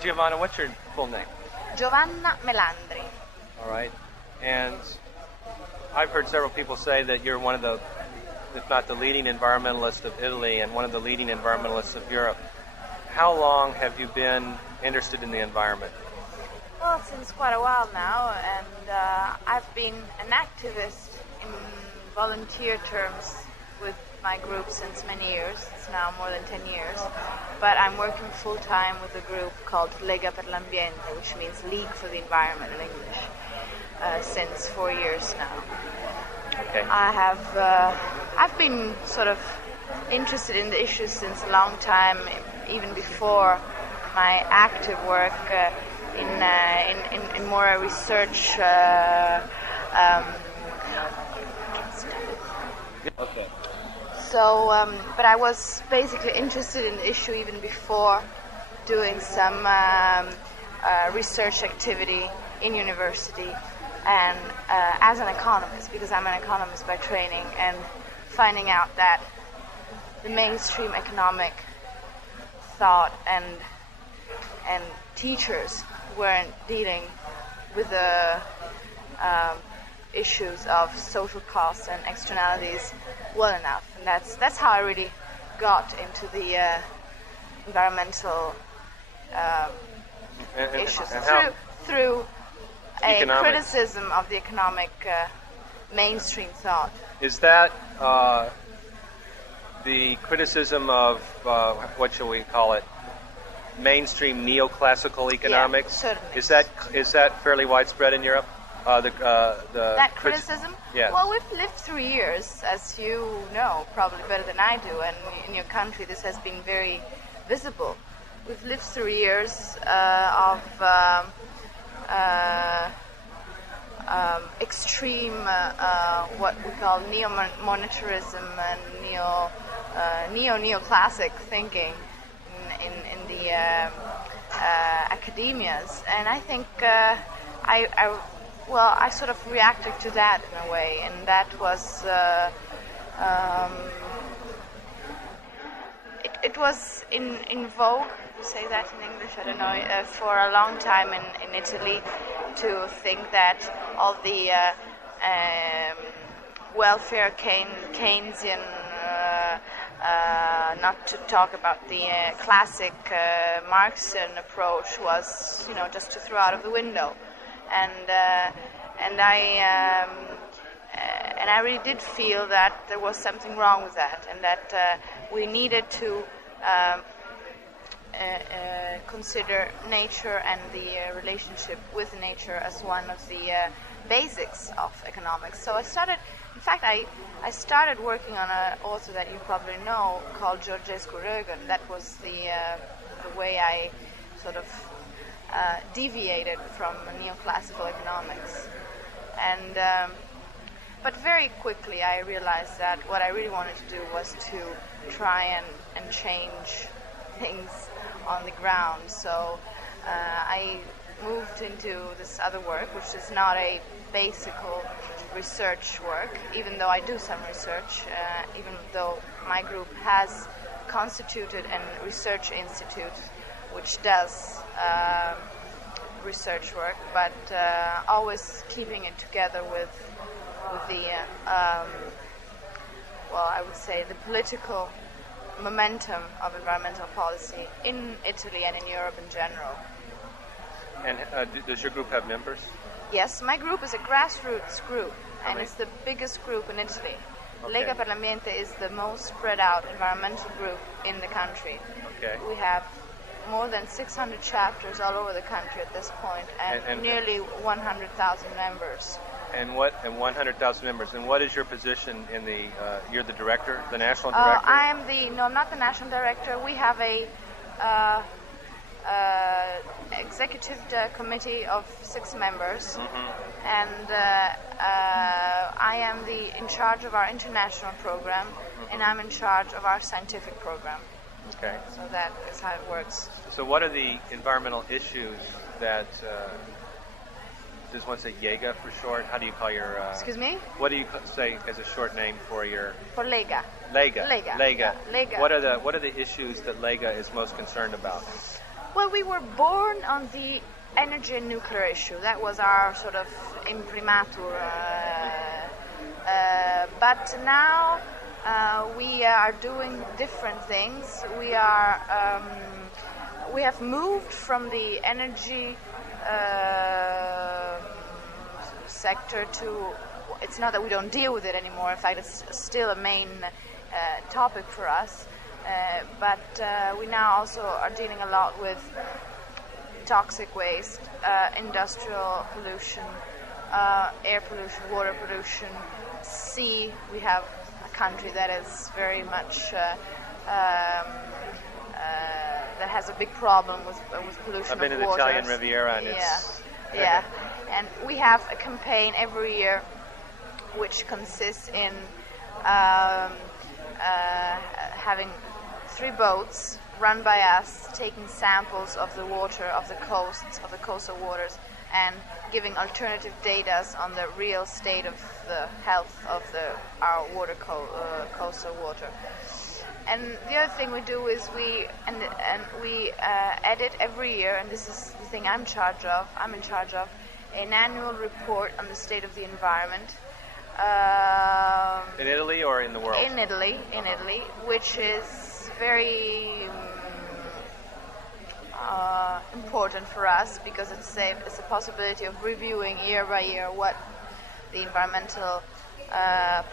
Giovanna, what's your full name? Giovanna Melandri. All right. And I've heard several people say that you're one of the, if not the leading environmentalist of Italy and one of the leading environmentalists of Europe. How long have you been interested in the environment? Well, since quite a while now, and I've been an activist in volunteer terms with my group since many years. It's now more than 10 years. But I'm working full-time with a group called Lega per l'Ambiente, which means League for the Environment in English, since 4 years now. Okay. I've been sort of interested in the issues since a long time, even before my active work in more research. Okay. So, but I was basically interested in the issue even before doing some research activity in university and as an economist, because I'm an economist by training, and finding out that the mainstream economic thought and teachers weren't dealing with the issues of social costs and externalities well enough, and that's how I really got into the environmental issues through a criticism of the economic mainstream thought. Is that the criticism of what shall we call it? Mainstream neoclassical economics? Yeah, certainly. Is that fairly widespread in Europe? That criticism? Yes. Well, we've lived through years, as you know, probably better than I do, and in your country this has been very visible. We've lived through years of extreme, what we call neo-monetarism and neoclassic thinking in the academias, and I think I sort of reacted to that in a way, and that was it was in vogue, to say that in English, I don't know, for a long time in Italy, to think that all the welfare Keynesian, not to talk about the classic Marxian approach, was, you know, just to throw out of the window. And I really did feel that there was something wrong with that, and that we needed to consider nature and the relationship with nature as one of the basics of economics. So I started working on an author that you probably know called Georgescu Rögen. That was the way I sort of deviated from neoclassical economics, and but very quickly I realized that what I really wanted to do was to try and change things on the ground. So I moved into this other work, which is not a basic research work, even though I do some research, even though my group has constituted a research institute which does research work, but always keeping it together with the I would say the political momentum of environmental policy in Italy and in Europe in general. And does your group have members? Yes, my group is a grassroots group, and it's the biggest group in Italy. Okay. Lega per l'Ambiente is the most spread out environmental group in the country. Okay. We have more than 600 chapters all over the country at this point, and nearly 100,000 members. And 100,000 members. And what is your position in the? You're the director, the national director. I'm not the national director. We have a executive committee of 6 members, and I am in charge of our international program, and I'm in charge of our scientific program. Okay. So that is how it works. So what are the environmental issues that, does one say Lega for short? How do you call your... Excuse me? What do you say as a short name for your... For Lega. Lega. Lega. Yeah, Lega. What are the issues that Lega is most concerned about? Well, we were born on the energy and nuclear issue. That was our sort of imprimatur. But now we are doing different things. We have moved from the energy sector to. It's not that we don't deal with it anymore. In fact, it's still a main topic for us. But we now also are dealing a lot with toxic waste, industrial pollution, air pollution, water pollution, sea. We have a country that is very much that has a big problem with pollution of waters. I've been in the Italian Riviera, and yeah. And we have a campaign every year which consists in having 3 boats run by us, taking samples of the water of the coasts, of the coastal waters, and giving alternative data on the real state of the health of our water coastal water. And the other thing we do is we edit every year, and this is the thing I'm in charge of, an annual report on the state of the environment. In Italy or in the world? In Italy, which is very important for us because it's a possibility of reviewing year by year what the environmental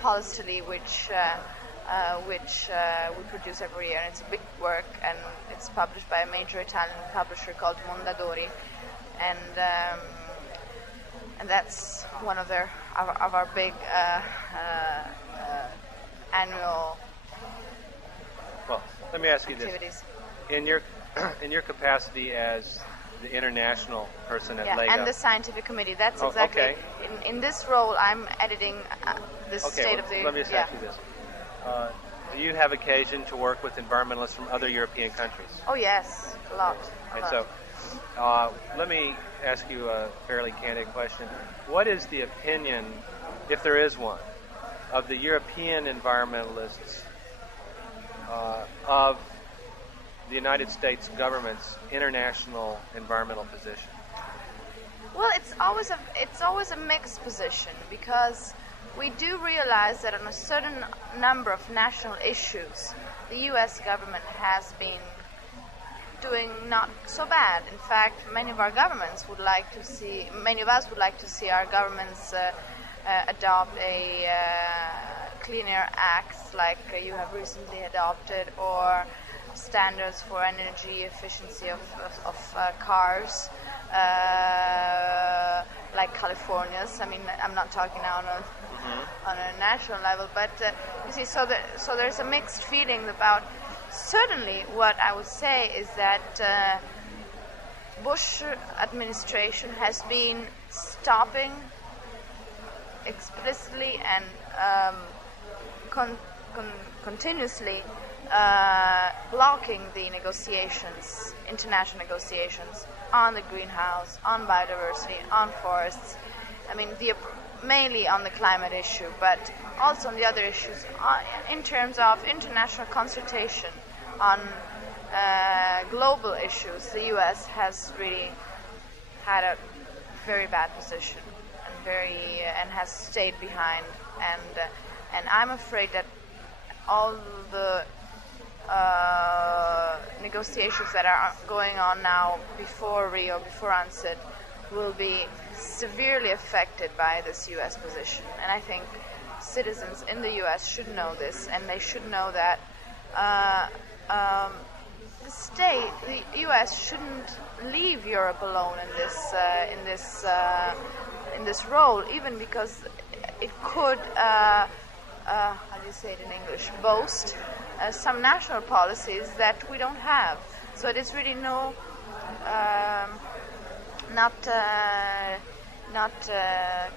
policy which we produce every year. And it's a big work, and it's published by a major Italian publisher called Mondadori, and that's one of our big annual. Well, let me ask you activities. This: in your capacity as the international person at Lega, and the scientific committee. That's exactly. Okay. In this role, I'm editing the state of the. Let me just ask you this: do you have occasion to work with environmentalists from other European countries? Oh yes, a lot. So, let me ask you a fairly candid question. What is the opinion, if there is one, of the European environmentalists of the United States government's international environmental position? Well, it's always a mixed position because we do realize that on a certain number of national issues, the U.S. government has been doing not so bad. In fact, many of us would like to see our governments adopt a clean air acts like you have recently adopted, or standards for energy efficiency of cars, like California's. I mean, I'm not talking now on a national level, but you see, so there's a mixed feeling about. Certainly, what I would say is that Bush administration has been stopping explicitly and continuously blocking the negotiations, international negotiations on the greenhouse, on biodiversity, on forests. I mean, mainly on the climate issue, but also on the other issues in terms of international consultation on global issues. The U.S. has really had a very bad position and has stayed behind. And I'm afraid that all the negotiations that are going on now before Rio, before UNCID, will be severely affected by this U.S. position. And I think citizens in the U.S. should know this, and they should know that the U.S. shouldn't leave Europe alone in this role, even because it could, how do you say it in English, boast some national policies that we don't have. So it is really not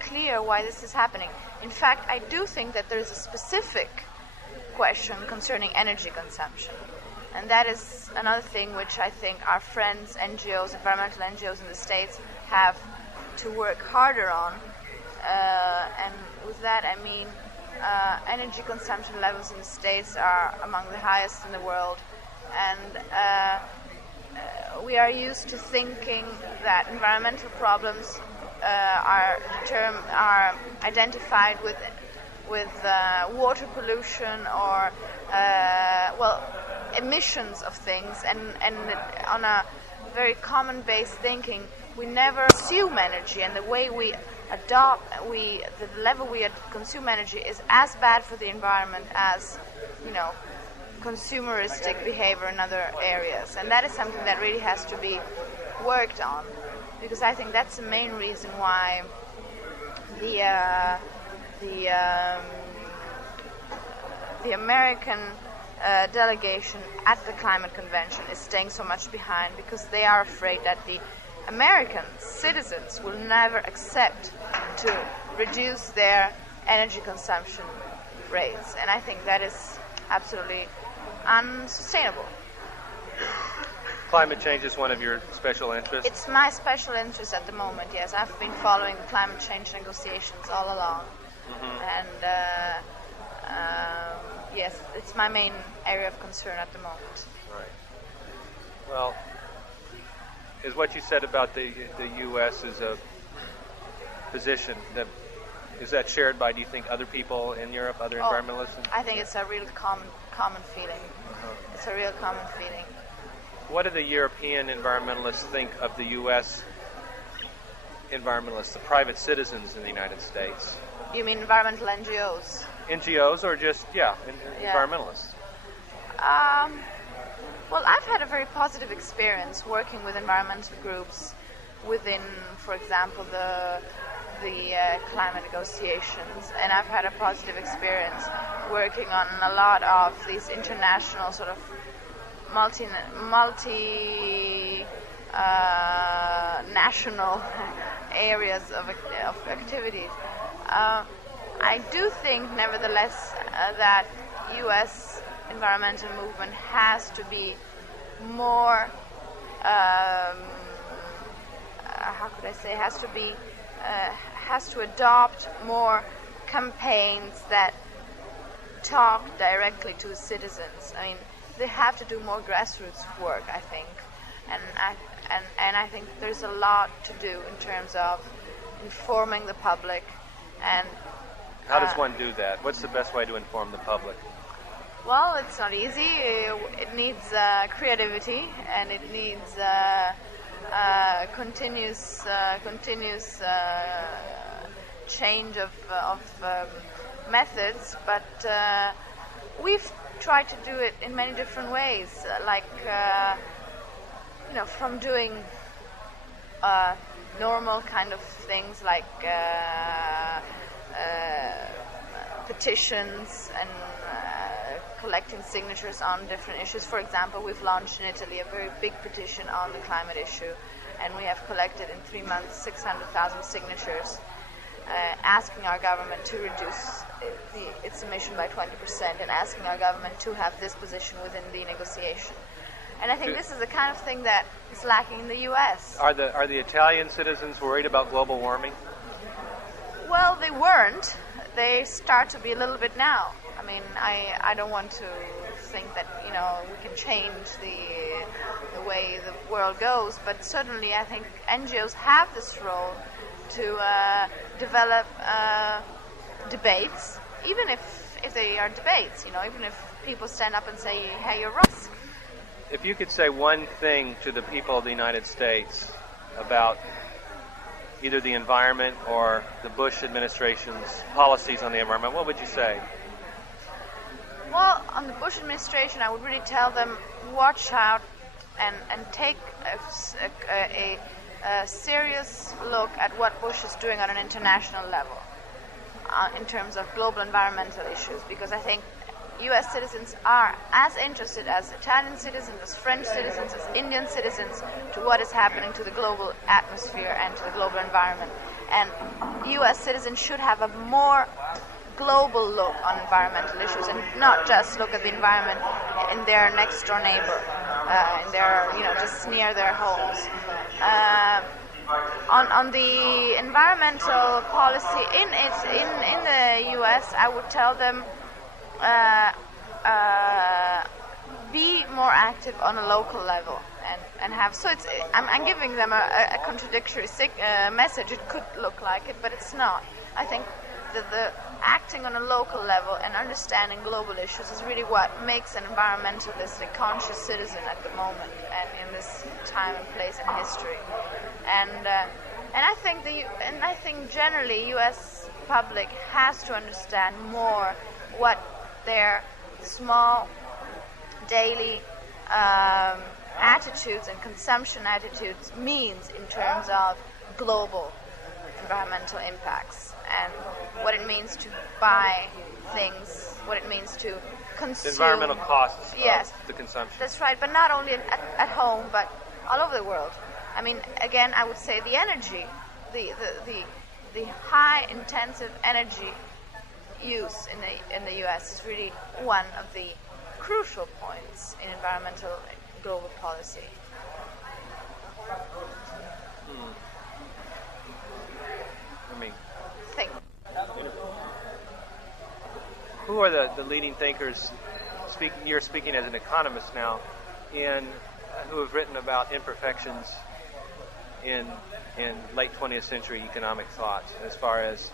clear why this is happening. In fact, I do think that there is a specific question concerning energy consumption. And that is another thing which I think our friends, NGOs, environmental NGOs in the States have to work harder on. And with that I mean energy consumption levels in the States are among the highest in the world. And we are used to thinking that environmental problems are identified with water pollution or emissions of things, and on a very common base thinking, we never consume energy, and the way we the level we consume energy is as bad for the environment as, consumeristic behavior in other areas. And that is something that really has to be worked on, because I think that's the main reason why the American delegation at the climate convention is staying so much behind, because they are afraid that the American citizens will never accept to reduce their energy consumption rates. And I think that is absolutely unsustainable. Climate change is one of your special interests? It's my special interest at the moment, yes. I've been following the climate change negotiations all along. And yes, it's my main area of concern at the moment. Right. Well, is what you said about the U.S. as a position, is that shared by, do you think, other people in Europe, other environmentalists? I think it's a real common feeling. It's a real common feeling. What do the European environmentalists think of the U.S. environmentalists, the private citizens in the United States? You mean environmental NGOs? NGOs or just, environmentalists? Well, I've had a very positive experience working with environmental groups within, for example, the climate negotiations, and I've had a positive experience working on a lot of these international sort of multi-national areas of activities. I do think, nevertheless, that U.S. environmental movement has to be more, has to adopt more campaigns that talk directly to citizens. I mean, they have to do more grassroots work, I think, and I think there's a lot to do in terms of informing the public. And how does one do that? What's the best way to inform the public? Well, it's not easy. It needs creativity, and it needs continuous change of methods. But we've tried to do it in many different ways, from doing normal kind of things like petitions and collecting signatures on different issues. For example, we've launched in Italy a very big petition on the climate issue, and we have collected in 3 months 600,000 signatures asking our government to reduce its emission by 20% and asking our government to have this position within the negotiation. And I think this is the kind of thing that is lacking in the U.S. Are the Italian citizens worried about global warming? Well, they weren't. They start to be a little bit now. I mean, I don't want to think that we can change the way the world goes, but certainly I think NGOs have this role to develop debates, even if they are debates. Even if people stand up and say, "Hey, you're wrong." If you could say one thing to the people of the United States about either the environment or the Bush administration's policies on the environment, what would you say? Well, on the Bush administration, I would really tell them, watch out and take a serious look at what Bush is doing on an international level in terms of global environmental issues, because I think U.S. citizens are as interested as Italian citizens, as French citizens, as Indian citizens to what is happening to the global atmosphere and to the global environment. And U.S. citizens should have a more global look on environmental issues and not just look at the environment in their next door neighbor, in their, just near their homes. On the environmental policy in the U.S., I would tell them be more active on a local level and have. So I'm giving them a contradictory message. It could look like it, but it's not. I think that the acting on a local level and understanding global issues is really what makes an environmentalist a conscious citizen at the moment and in this time and place in history. And I think generally U.S. public has to understand more what their small daily attitudes and consumption attitudes means in terms of global environmental impacts and what it means to buy things, what it means to consume. The environmental costs yes, of the consumption. That's right, but not only at home, but all over the world. I mean, again, I would say the energy, the high intensive energy use in the U.S. is really one of the crucial points in environmental global policy. I mean, Think. who are the leading thinkers? You're speaking as an economist now, who have written about imperfections in late 20th century economic thought, as far as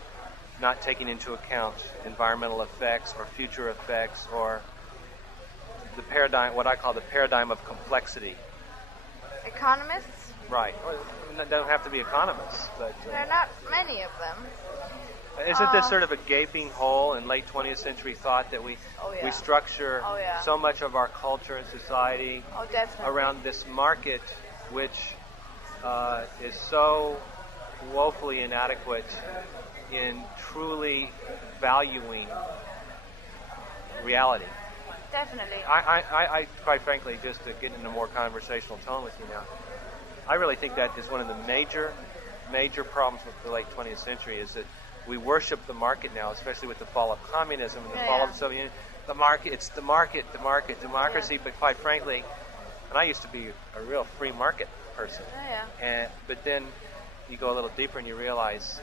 not taking into account environmental effects or future effects or the paradigm, what I call the paradigm of complexity. Economists? Right. Well, they don't have to be economists, but there are not many of them. Isn't this sort of a gaping hole in late 20th century thought that we structure so much of our culture and society around this market, which is so woefully inadequate in truly valuing reality? Definitely. I quite frankly, just to get in a more conversational tone with you now, I really think that is one of the major problems with the late 20th century is that we worship the market now, especially with the fall of communism and the fall of the Soviet Union. The market, it's the market, democracy. But quite frankly, and I used to be a real free market person. But then you go a little deeper and you realize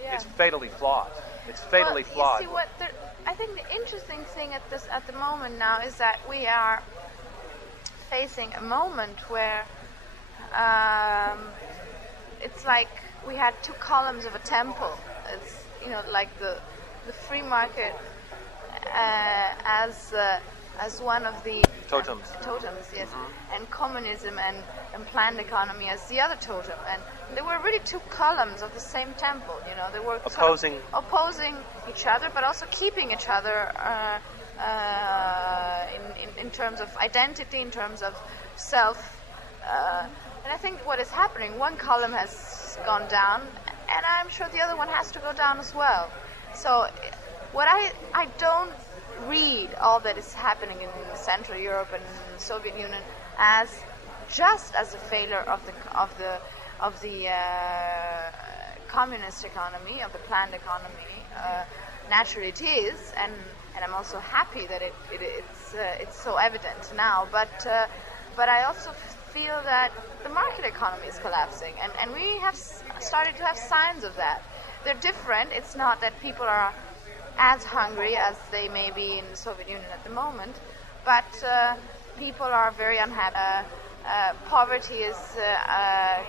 it's fatally flawed. It's fatally flawed. You see, I think the interesting thing at the moment now is that we are facing a moment where it's like we had two columns of a temple. It's like the free market as one of the totems, yes, and communism and planned economy as the other totem, and there were really two columns of the same temple. They were opposing each other, but also keeping each other in terms of identity, in terms of self. And I think what is happening, one column has gone down, and I'm sure the other one has to go down as well. So what I don't read all that is happening in Central Europe and the Soviet Union as just as a failure of the communist economy, of the planned economy. Naturally it is, and I'm also happy that it's so evident now. But I also feel that the market economy is collapsing, and we have started to have signs of that. They're different. It's not that people are as hungry as they may be in the Soviet Union at the moment, but people are very unhappy. Poverty is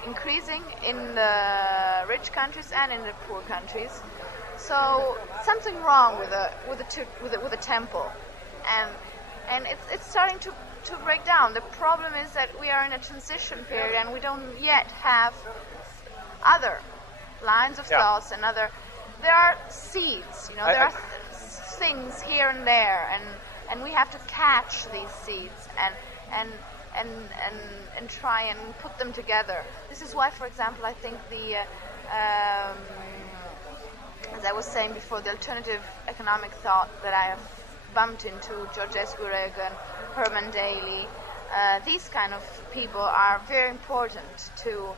increasing in the rich countries and in the poor countries. So something wrong with the temple, and it's starting to break down. The problem is that we are in a transition period, and we don't yet have other lines of thoughts and there are seeds, there are things here and there, and we have to catch these seeds and try and put them together. This is why, for example, I think as I was saying before, the alternative economic thought that I have bumped into, Georgescu-Reagan, Herman Daly, these kind of people are very important to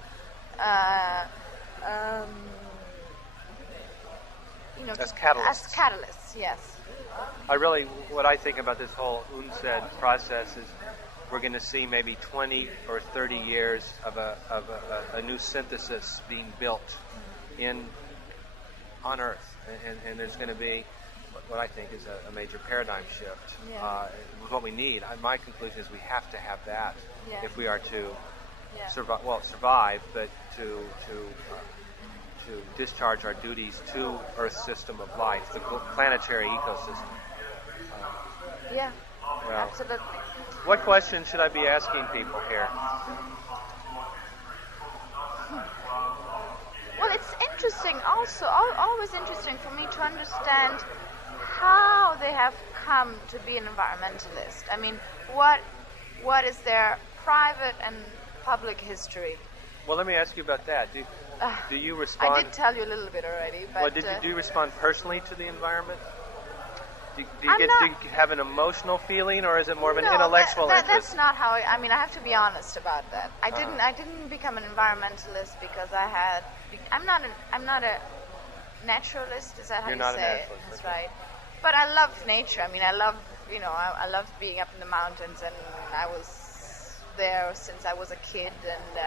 as catalysts. As catalysts, yes. What I think about this whole UNCED process is we're going to see maybe 20 or 30 years of a new synthesis being built on Earth, and there's going to be what I think is a major paradigm shift. Yeah. What we need. My conclusion is we have to have that if we are to survive, but to discharge our duties to Earth's system of life, the planetary ecosystem. Absolutely. What questions should I be asking people here? Well, it's interesting also, always interesting for me to understand how they have come to be an environmentalist. I mean, what is their private and public history? Well, let me ask you about that. Do you respond? I did tell you a little bit already, but... do you respond personally to the environment? Do you have an emotional feeling, or is it more of an intellectual interest? That's not how I mean, I have to be honest about that. I didn't become an environmentalist because I'm not a naturalist. Is that how You're you not say a it? naturalist. That's right. But I love nature. I mean, I love being up in the mountains, and I was there since I was a kid, and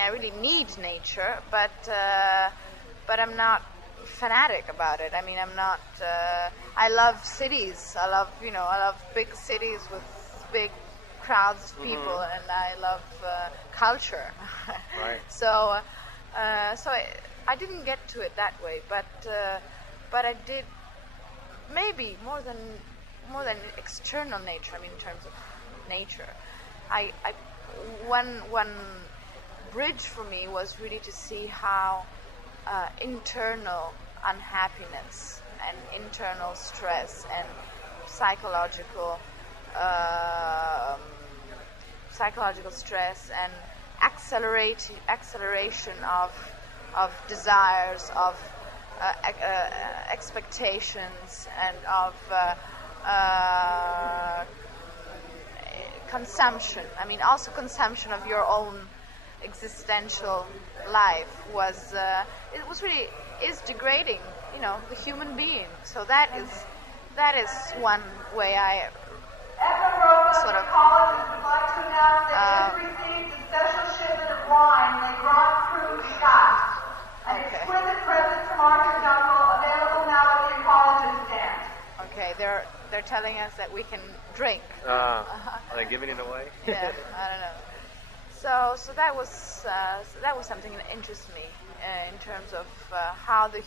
I really need nature, but I'm not fanatic about it. I mean, I'm not. I love cities. I love big cities with big crowds of people, and I love culture. Right. So I didn't get to it that way, but I did maybe more than external nature. I mean, in terms of nature, one bridge for me was really to see how internal unhappiness and internal stress and psychological stress and acceleration of desires, of expectations, and of consumption. I mean, also consumption of your own existential life is degrading, the human being. So that is one way I sort of would like to announce they just received a special shipment of wine, Le Grand Cru Shot, an exquisite present from Arthur Dunkel, available now at the apologist stand. Okay, they're telling us that we can drink. Are they giving it away? Yeah, I don't know. So that was something that interests me in terms of how the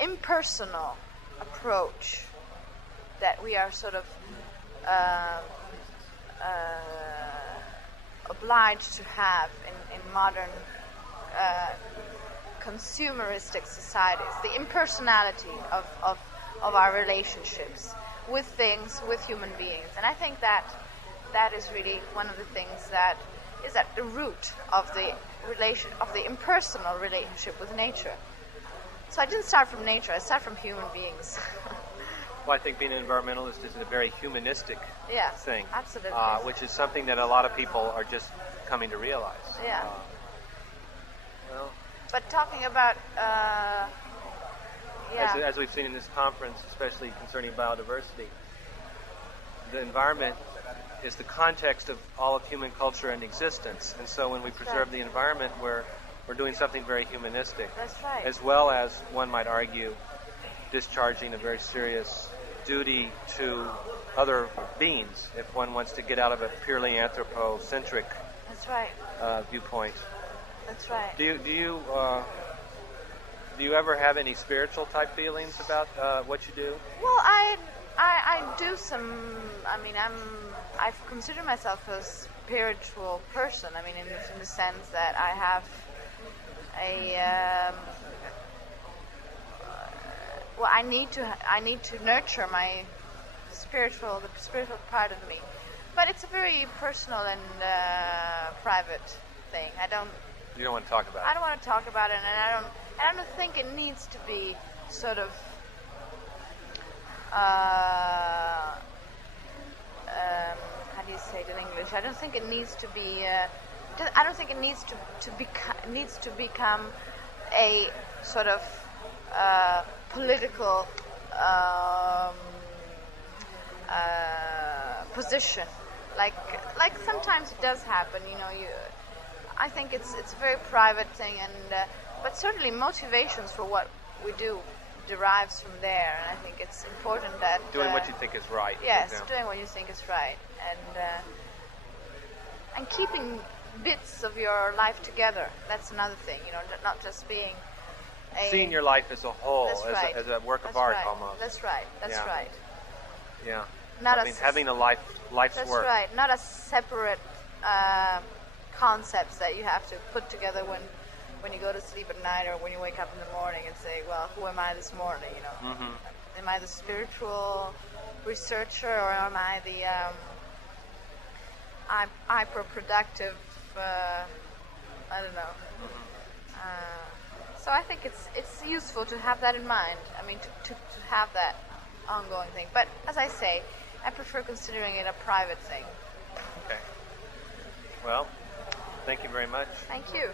impersonal approach that we are sort of obliged to have in modern consumeristic societies, the impersonality of our relationships with things, with human beings. And I think that is really one of the things that is at the root of the impersonal relationship with nature. So I didn't start from nature, I started from human beings. Well, I think being an environmentalist is a very humanistic thing. Absolutely. Which is something that a lot of people are just coming to realize. Yeah. But talking about as we've seen in this conference, especially concerning biodiversity, the environment is the context of all of human culture and existence. And so when we preserve the environment, we're doing something very humanistic. That's right. As well as, one might argue, discharging a very serious duty to other beings, if one wants to get out of a purely anthropocentric viewpoint. That's right. Do you ever have any spiritual type feelings about what you do? Well, I do some. I mean, I consider myself a spiritual person. I mean, in the sense that I have I need to nurture my the spiritual part of me, but it's a very personal and private thing. You don't want to talk about it. I don't want to talk about it, and I don't think it needs to be sort of how do you say it in English? I don't think it needs to be. I don't think it needs to become a sort of political position. like sometimes it does happen. I think it's a very private thing, and but certainly motivations for what we do derives from there, and I think it's important that doing what you think is right. Yes, doing what you think is right, and keeping bits of your life together. That's another thing. Not just being seeing your life as a whole, as a work of art almost. That's right. That's right. Yeah. Not having a life's that's work. That's right. Not a separate concepts that you have to put together when you go to sleep at night or when you wake up in the morning and say, well, who am I this morning? Am I the spiritual researcher, or am I the hyper-productive? I don't know. So I think it's useful to have that in mind. I mean, to have that ongoing thing. But as I say, I prefer considering it a private thing. Okay. Well, thank you very much. Thank you.